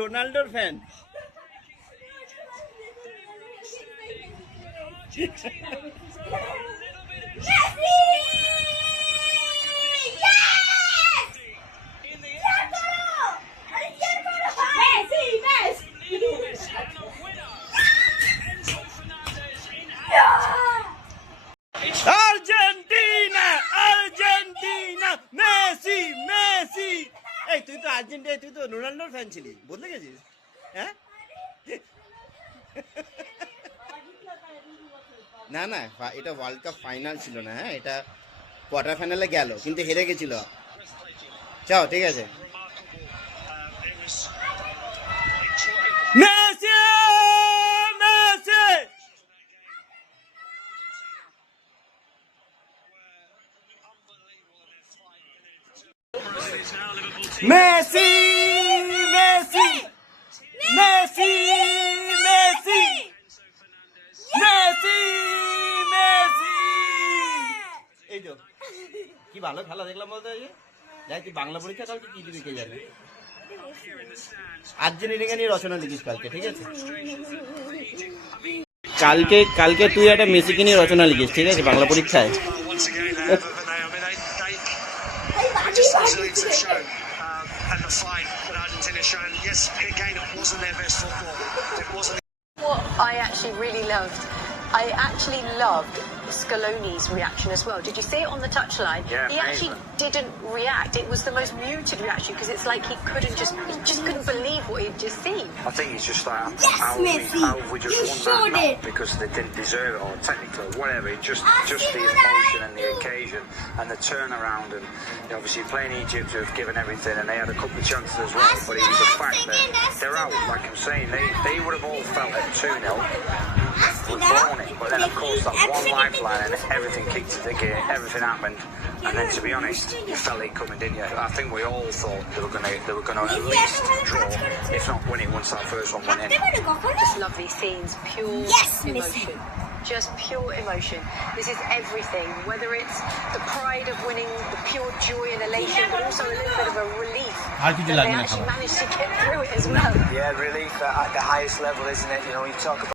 রোনাল্ডোর fan. Argentina Argentina Messi Messi. এই তুই তো আর্জেন্টিনা, তুই তো রোনাল্ডোর ফ্যান ছিলি, বদলে গেছিস? হ্যাঁ না না, এটা ওয়ার্ল্ড কাপ ফাইনাল ছিল না। হ্যাঁ, এটা কোয়ার্টার ফাইনালে গেল, কিন্তু হেরে গেছিল। চাও, ঠিক আছে। Messi Messi Messi Messi Messi Messi Messi Messi. এই তো কি ভালো খেলা দেখলাম বলতে। দেখ, তুই বাংলা পরীক্ষা কালকে কি দিবি কে জানে। আর্জেন্টিনা নিয়ে রচনা লিখিস কালকে, ঠিক আছে? কালকে কালকে তুই একটা মেসিকে নিয়ে রচনা লিখিস, ঠিক আছে, বাংলা পরীক্ষায়। What I actually really loved, I actually loved Scaloni's reaction as well. Did you see it on the touchline? Yeah, he actually didn't react. It was the most muted reaction because it's like he just couldn't believe what he'd just seen. I think he's just like, Yes, how Messi, have we just you won showed that? it. Not because they didn't deserve it or technically or whatever. It just the see what emotion I and the do. occasion and the turnaround and obviously playing Egypt who have given everything and they had a couple of chances as well. But it was the fact that they're out. Like I'm saying, they would have all felt at 2-0. We've blown it, but then of course that one lifeline and everything kicked into gear, everything happened, and then to be honest, you felt it coming, didn't you? I think we all thought they were going to at least draw, if not win it once that first one went in. Just lovely scenes, pure Yes, Messi. emotion. Just pure emotion. This is everything, whether it's the pride of winning, the pure joy and elation, but also a little bit of a relief that they actually managed to get through it as well. Yeah, relief at the highest level, isn't it? You know, you talk about